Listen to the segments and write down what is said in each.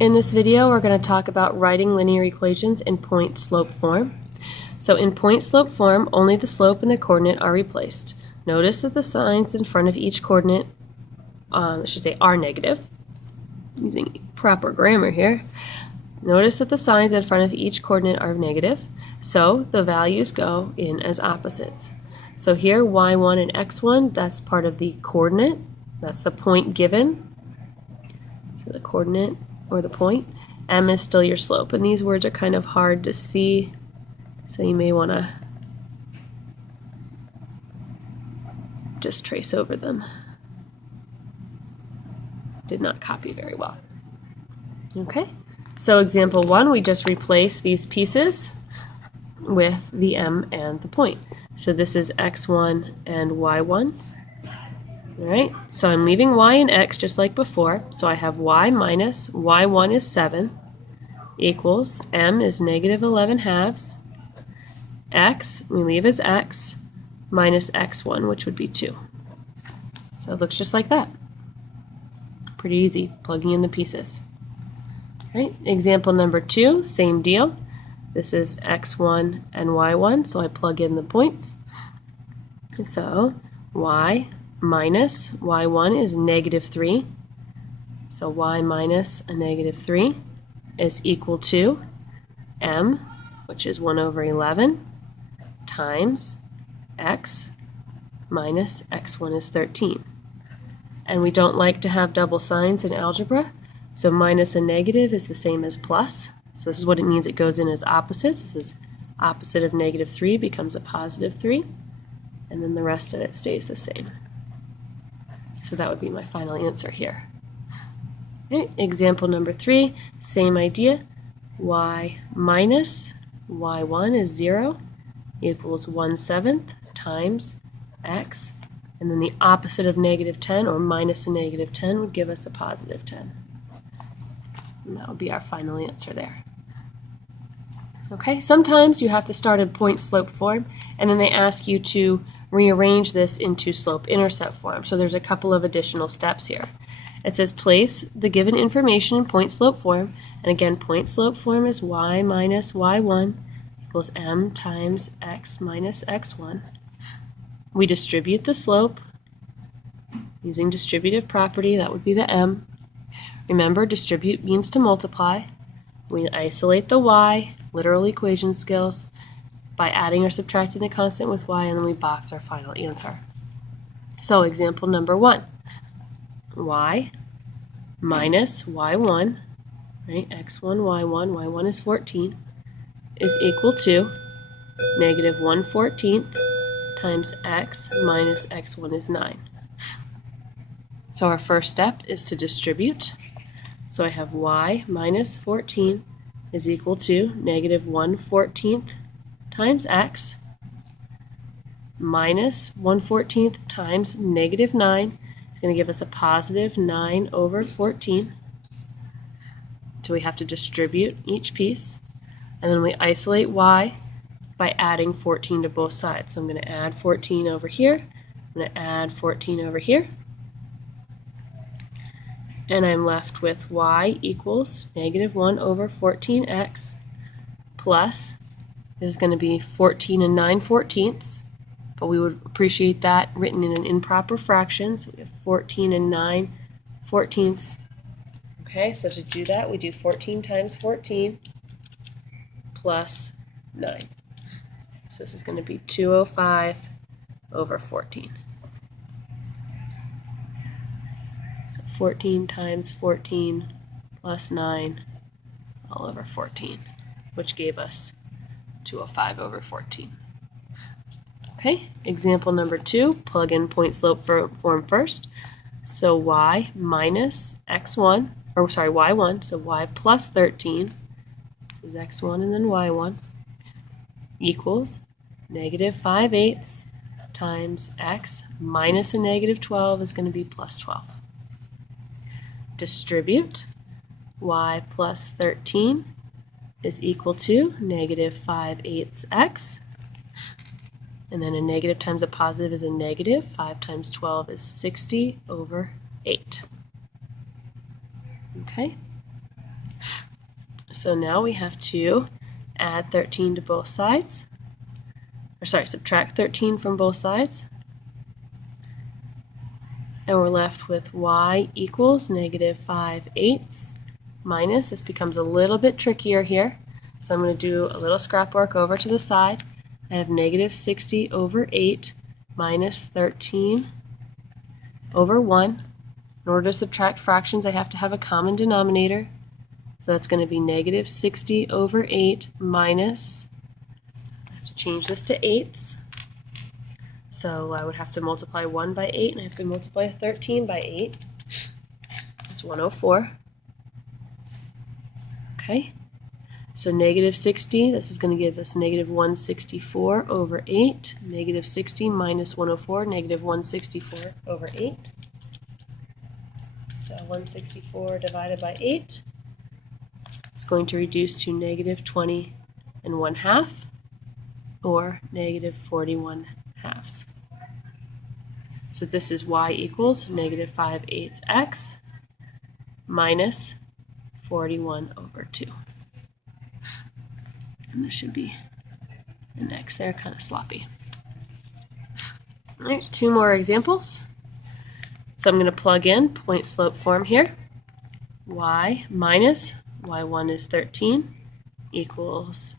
In this video, we're going to talk about writing linear equations in point-slope form. So in point-slope form, only the slope and the coordinate are replaced. Notice that the signs in front of each coordinate, are negative. Using proper grammar here. Notice that the signs in front of each coordinate are negative, so the values go in as opposites. So here, y1 and x1, that's part of the coordinate. That's the point given. So the coordinate or the point. M is still your slope, and these words are kind of hard to see, so you may want to just trace over them. Did not copy very well. Okay, so example 1, we just replace these pieces with the M and the point. So this is x1 and y1. Alright, so I'm leaving y and x just like before. So I have y minus y1 is 7 equals m is negative 11 halves. X, we leave as x, minus x1, which would be 2. So it looks just like that. Pretty easy, plugging in the pieces. Right, example number 2, same deal. This is x1 and y1, so I plug in the points. So y minus y1 is negative 3. So y minus a negative 3 is equal to m, which is 1 over 11, times x minus x1 is 13. And we don't like to have double signs in algebra, so minus a negative is the same as plus. So this is what it means, it goes in as opposites. This is opposite of negative 3 becomes a positive 3, and then the rest of it stays the same. So that would be my final answer here. Okay, example number 3, same idea. Y minus y1 is 0 equals 1/7 times x, and then the opposite of negative 10 or minus a negative 10 would give us a positive 10. And that would be our final answer there. Okay, sometimes you have to start in point-slope form, and then they ask you to rearrange this into slope-intercept form. So there's a couple of additional steps here. It says place the given information in point-slope form, and again, point-slope form is y minus y1 equals m times x minus x1. We distribute the slope using distributive property, that would be the m. Remember, distribute means to multiply. We isolate the y, literal equation skills, by adding or subtracting the constant with y, and then we box our final answer. So example number 1, y minus y1, right, x1, y1 is 14, is equal to negative 1/14 times x minus x1 is 9. So our first step is to distribute. So I have y minus 14 is equal to negative 1/14 times x minus 1/14 times negative 9 is going to give us a positive 9 over 14. So we have to distribute each piece, and then we isolate y by adding 14 to both sides. So I'm going to add 14 over here, I'm going to add 14 over here, and I'm left with y equals negative 1 over 14x plus, this is going to be 14 and 9/14, but we would appreciate that written in an improper fraction, so we have 14 and 9/14. Okay, so to do that, we do 14 times 14 plus 9. So this is going to be 205 over 14. So 14 times 14 plus 9 all over 14, which gave us 205 over 14. Okay, example number 2, plug in point-slope form first. So y minus x1, y1, so y plus 13, this is x1 and then y1, equals negative 5/8 times x minus a negative 12 is going to be plus 12. Distribute, y plus 13 is equal to negative 5/8 x, and then a negative times a positive is a negative. 5 times 12 is 60 over 8. Okay? So now we have to add 13 to both sides. Or sorry, subtract 13 from both sides. And we're left with y equals negative 5/8 minus, this becomes a little bit trickier here, so I'm going to do a little scrap work over to the side. I have negative 60 over 8 minus 13 over 1. In order to subtract fractions, I have to have a common denominator. So that's going to be negative 60 over 8 minus, I have to change this to eighths. So I would have to multiply 1 by 8, and I have to multiply 13 by 8. That's 104. Okay, so negative 60, this is going to give us negative 164 over 8. Negative 60 minus 104, negative 164 over 8. So 164 divided by 8 is going to reduce to negative 20 1/2, or negative 41 halves. So this is y equals negative 5/8 x minus 41 over 2. And there should be an x there, kind of sloppy. All right, 2 more examples. So I'm going to plug in point slope form here. Y minus y1 is 13 equals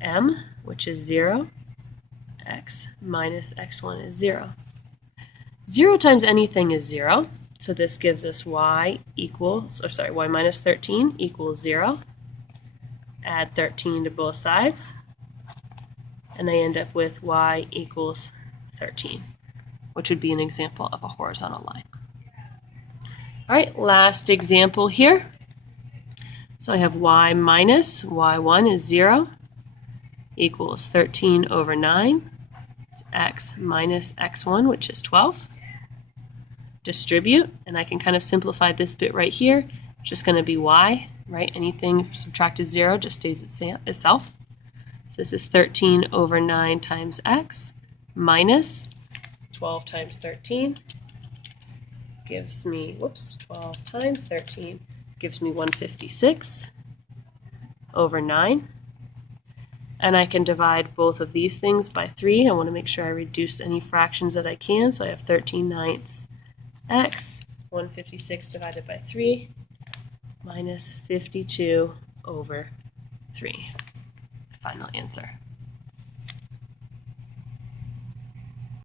m, which is 0. X minus x1 is 0. 0 times anything is 0, so this gives us y minus 13 equals 0. Add 13 to both sides, and I end up with y equals 13, which would be an example of a horizontal line. All right, last example here. So I have y minus y1 is 0 equals 13 over 9. It's x minus x1, which is 12. Distribute, and I can kind of simplify this bit right here. It's just going to be y, right? Anything subtracted 0 just stays itself. So this is 13 over 9 times x minus 12 times 13 gives me, 12 times 13 gives me 156 over 9. And I can divide both of these things by 3. I want to make sure I reduce any fractions that I can. So I have 13/9 x, 156 divided by 3, minus 52 over 3. Final answer.